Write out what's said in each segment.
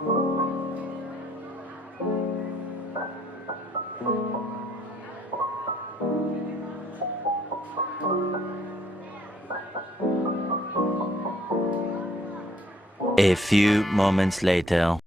A few moments later.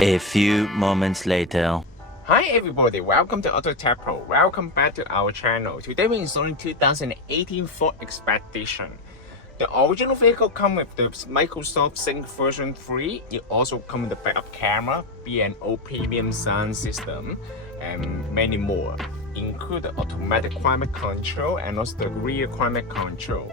A few moments later. Hi everybody, welcome to AutoTecPro. Welcome back to our channel. Today we're installing 2018 Ford Expedition. The original vehicle comes with the Microsoft Sync version 3. It also comes with the backup camera, B&O premium sound system, and many more, include the automatic climate control and also the rear climate control.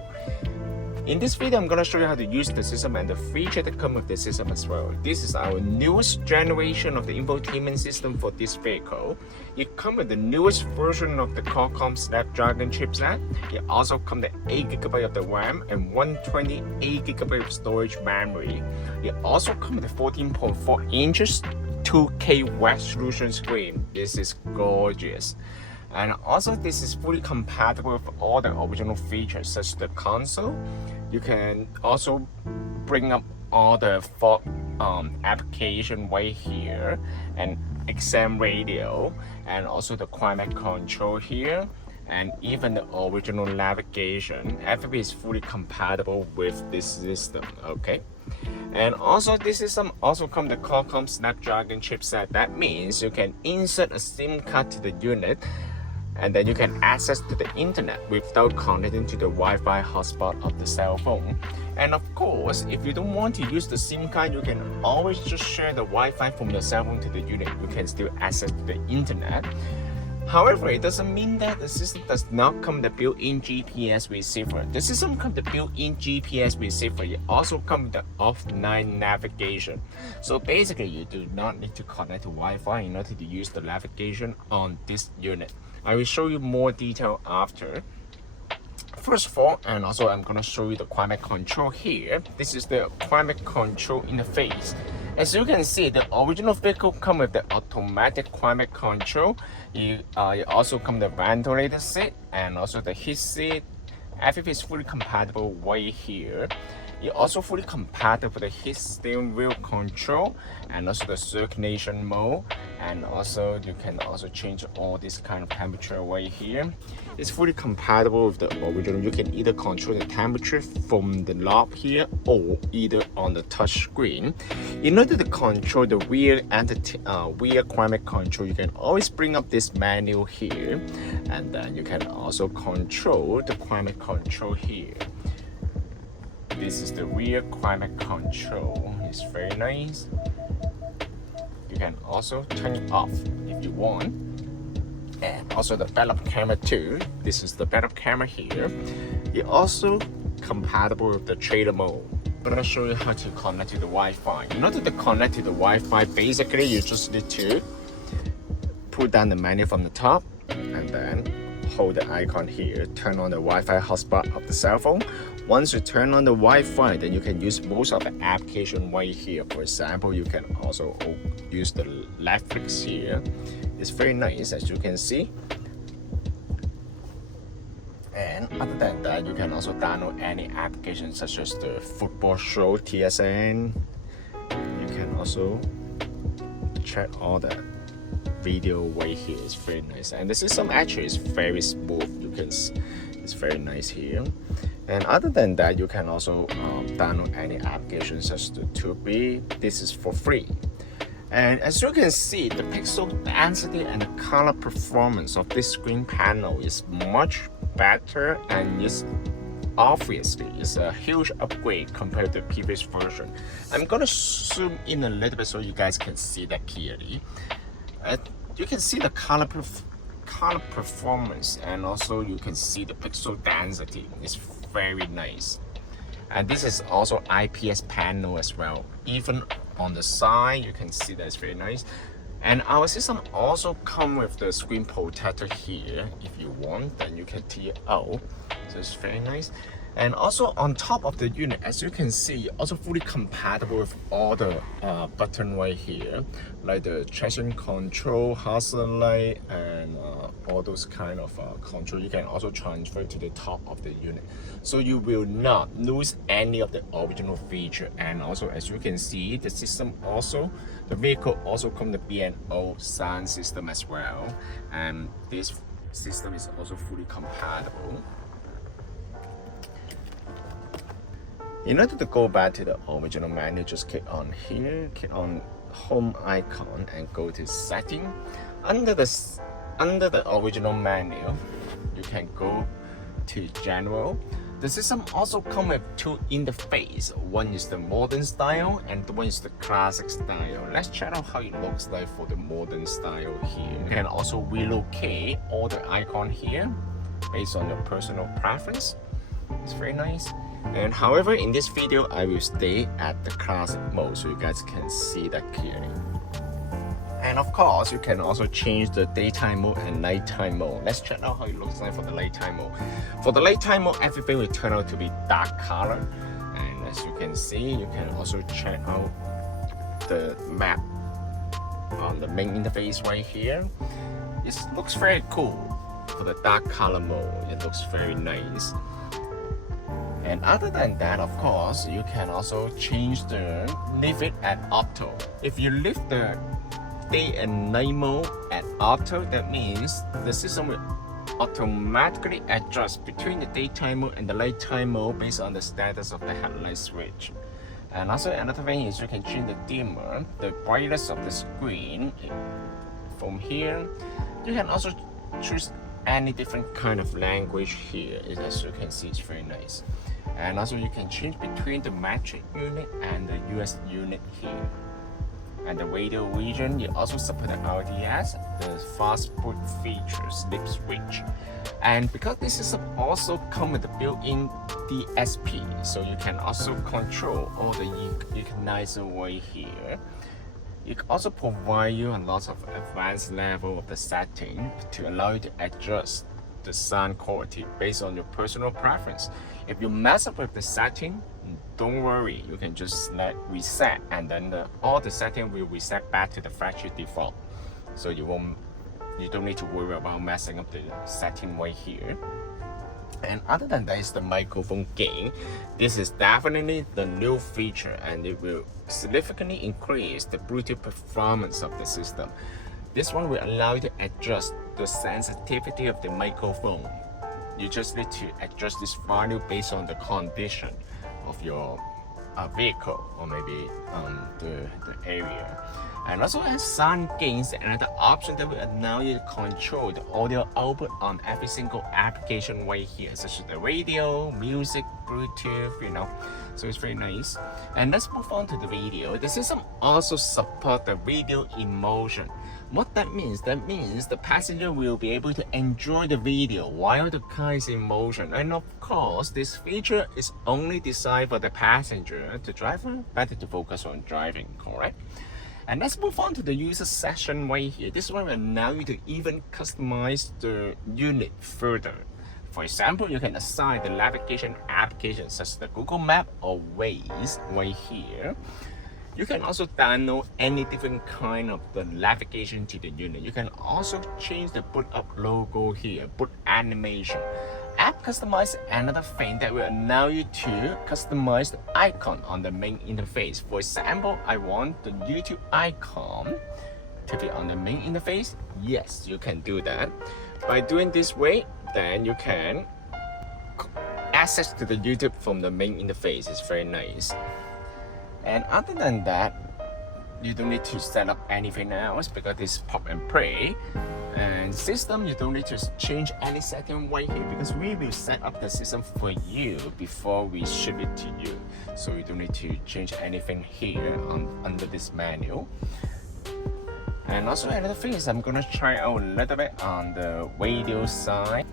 In this video, I'm going to show you how to use the system and the feature that come with the system as well. This is our newest generation of the infotainment system for this vehicle. It comes with the newest version of the Qualcomm Snapdragon chipset. It also comes with 8GB of the RAM and 128GB of storage memory. It also comes with a 14.4 inches 2K resolution screen. This is gorgeous. And also this is fully compatible with all the original features such as the console. You can also bring up all the Ford application right here, and XM radio, and also the climate control here, and even the original navigation. Everything is fully compatible with this system, okay? And also this system also comes with the Qualcomm Snapdragon chipset. That means you can insert a SIM card to the unit, and then you can access to the internet without connecting to the Wi-Fi hotspot of the cell phone. And of course, if you don't want to use the SIM card, you can always just share the Wi-Fi from the cell phone to the unit. You can still access to the internet. However, it doesn't mean that the system does not come with the built-in GPS receiver. The system comes with the built-in GPS receiver. It also comes with the offline navigation. So basically, you do not need to connect to Wi-Fi in order to use the navigation on this unit. I will show you more detail after. First of all, and also I'm going to show you the climate control here. This is the climate control interface. As you can see, the original vehicle comes with the automatic climate control. It also comes with the ventilator seat and also the heat seat. Everything is fully compatible right here. It also fully compatible with the heat steering wheel control and also the circulation mode, and also you can also change all this kind of temperature right here. It's fully compatible with the original. You can either control the temperature from the knob here or either on the touch screen. In order to control the rear climate control, you can always bring up this menu here, and then you can also control the climate control here. This is the rear climate control. It's very nice. You can also turn it off if you want. And also the backup camera too. This is the backup camera here. It also compatible with the trailer mode. I'm gonna show you how to connect to the Wi-Fi. In order to connect to the Wi-Fi, basically you just need to pull down the menu from the top and then hold the icon here. Turn on the Wi-Fi hotspot of the cell phone. Once you turn on the Wi-Fi, then you can use most of the application right here. For example, you can also use the Netflix here. It's very nice, as you can see. And other than that, you can also download any application such as the football show, TSN. You can also check all the video right here. It's very nice, and the system actually is very smooth. It's very nice here. And other than that, you can also download any applications such as the 2B. This is for free. And as you can see, the pixel density and the color performance of this screen panel is much better, and obviously it's a huge upgrade compared to the previous version. I'm gonna zoom in a little bit so you guys can see that clearly. You can see the color performance, and also you can see the pixel density. It's very nice. And this is also IPS panel as well. Even on the side, you can see that it's very nice. And our system also comes with the screen protector here. If you want, then you can tear it out. So it's very nice. And also on top of the unit, as you can see, also fully compatible with all the button right here, like the traction control, hazard light, and all those kind of control. You can also transfer to the top of the unit, so you will not lose any of the original feature. And also, as you can see, the system also, the vehicle also comes with B&O sound system as well, and this system is also fully compatible. In order to go back to the original menu, just click on here, click on home icon and go to setting. Under the original menu, you can go to general. The system also comes with two interfaces. One is the modern style and the one is the classic style. Let's check out how it looks like for the modern style here. You can also relocate all the icons here based on your personal preference. It's very nice. And however, in this video, I will stay at the classic mode so you guys can see that clearly. And of course, you can also change the daytime mode and nighttime mode. Let's check out how it looks like for the nighttime mode. For the nighttime mode, everything will turn out to be dark color. And as you can see, you can also check out the map on the main interface right here. It looks very cool for the dark color mode. It looks very nice. And other than that, of course, you can also leave it at auto. If you leave the day and night mode at auto, that means the system will automatically adjust between the daytime mode and the nighttime mode based on the status of the headlight switch. And also another thing is you can change the dimmer, the brightness of the screen. From here, you can also choose any different kind of language here. As you can see, it's very nice. And also you can change between the metric unit and the US unit here. And the radio region, you also support the RDS, the fast boot feature, sleep switch. And because this system also comes with the built-in DSP, so you can also control all the equalizer right here. It also provides you a lot of advanced level of the setting to allow you to adjust the sound quality based on your personal preference. If you mess up with the setting, don't worry, you can just select reset, and then all the setting will reset back to the factory default. So you don't need to worry about messing up the setting right here. And other than that is the microphone gain. This is definitely the new feature, and it will significantly increase the Bluetooth performance of the system. This one will allow you to adjust the sensitivity of the microphone. You just need to adjust this value based on the condition of your vehicle, or maybe the area. And also as sound gains, another option that will allow you to control the audio output on every single application right here, such as the radio, music, Bluetooth, so it's very nice. And let's move on to the video. The system also supports the video in motion. What that means the passenger will be able to enjoy the video while the car is in motion. And of course, this feature is only designed for the passenger. The driver better to focus on driving, correct? And let's move on to the user section right here. This one will allow you to even customize the unit further. For example, you can assign the navigation applications such as the Google Map or Waze right here. You can also download any different kind of the navigation to the unit. You can also change the boot up logo here, boot animation. App customize another thing that will allow you to customize the icon on the main interface. For example, I want the YouTube icon to be on the main interface. Yes, you can do that. By doing this way, then you can access to the YouTube from the main interface. It's very nice. And other than that, you don't need to set up anything else because it's pop and play. And system, you don't need to change any setting right here because we will set up the system for you before we ship it to you. So you don't need to change anything here under this menu. And also another thing is I'm gonna try out a little bit on the radio side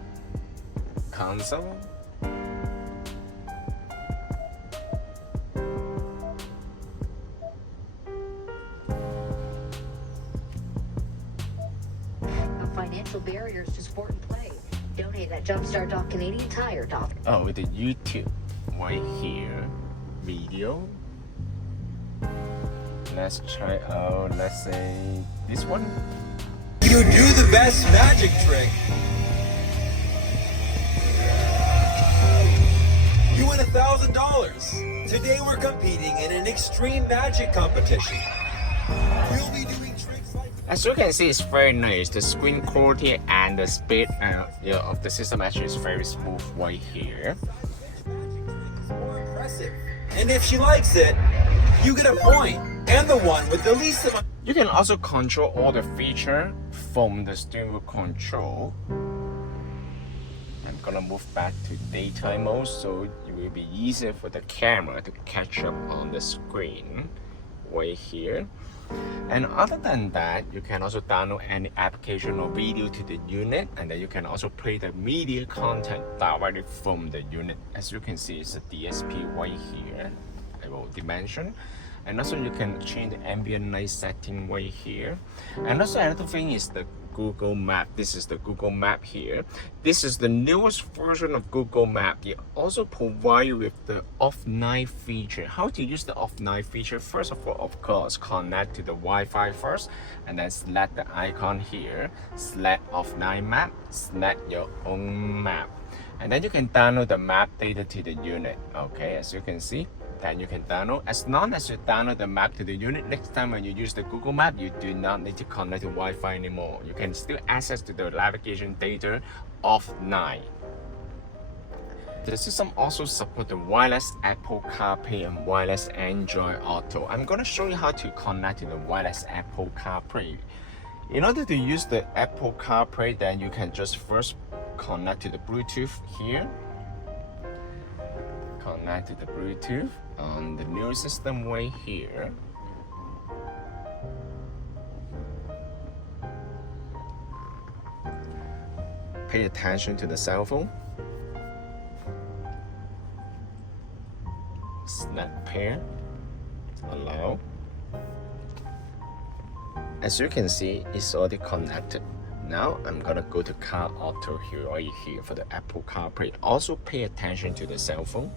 console. Financial barriers to sport and play. Donate at jumpstart.canadiantire.com. Oh, with the YouTube right here, video. Let's try out, let's say this one. You do the best magic trick. You win $1,000. Today we're competing in an extreme magic competition. We'll be doing tricks like... As you can see, it's very nice. The screen quality and the speed of the system actually is very smooth right here. More impressive. And if she likes it, you get a point. And the one with the least amount. You can also control all the feature from the steering wheel control. I'm gonna move back to daytime mode so it will be easier for the camera to catch up on the screen right here. And other than that, you can also download any application or video to the unit, and then you can also play the media content directly from the unit. As you can see, it's a DSP right here. I will dimension. And also you can change the ambient light setting right here. And also another thing is the Google Map. This is the Google Map here. This is the newest version of Google Map. It also provides you with the offline feature. How to use the offline feature? First of all, of course, connect to the Wi-Fi first, and then select the icon here, select offline map, select your own map. And then you can download the map data to the unit. Okay, as you can see, then you can download. As long as you download the map to the unit, next time when you use the Google Map, you do not need to connect to Wi-Fi anymore. You can still access to the navigation data offline. The system also supports the wireless Apple CarPlay and wireless Android Auto. I'm going to show you how to connect to the wireless Apple CarPlay. In order to use the Apple CarPlay, then you can just first connect to the Bluetooth here. Connect to the Bluetooth on the new system right here. Pay attention to the cell phone. Select pair. Allow. As you can see, it's already connected. Now I'm gonna go to Car Auto here, right here for the Apple CarPlay. Also pay attention to the cell phone.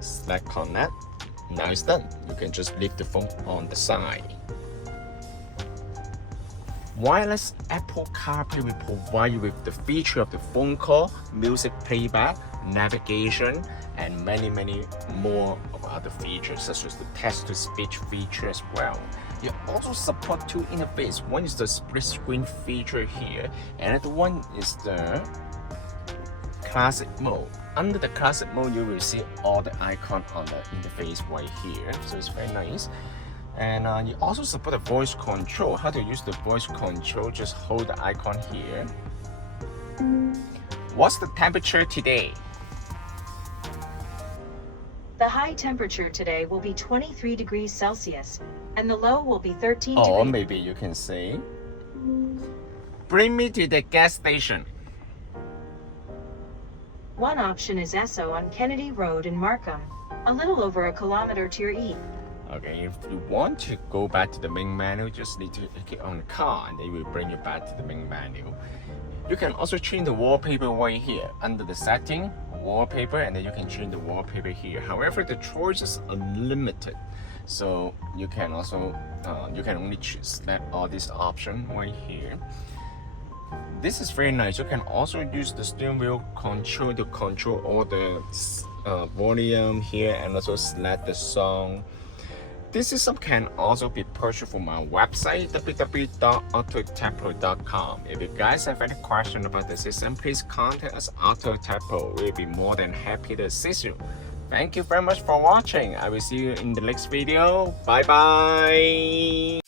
Select connect. Now it's done. You can just leave the phone on the side. Wireless Apple CarPlay will provide you with the feature of the phone call, music playback, navigation, and many more of other features such as the text-to-speech feature as well. You also support two interfaces. One is the split screen feature here, and the other one is the classic mode. Under the classic mode, you will see all the icons on the interface right here, so it's very nice. And you also support the voice control. How to use the voice control? Just hold the icon here. What's the temperature today? The high temperature today will be 23 degrees Celsius, and the low will be 13 Or degrees. maybe you can say, bring me to the gas station. One option is Esso on Kennedy Road in Markham, a little over a kilometer to your east. Okay, if you want to go back to the main menu, just need to click on the car and they will bring you back to the main menu. You can also change the wallpaper right here under the setting, wallpaper, and then you can change the wallpaper here. However, the choices are limited, so you can also you can only select all these options right here. This is very nice. You can also use the steering wheel control to control all the volume here, and also select the song. This system can also be purchased from our website www.AutoTecPro.com. If you guys have any question about the system, please contact us AutoTecPro. We'll be more than happy to assist you. Thank you very much for watching. I will see you in the next video. Bye bye.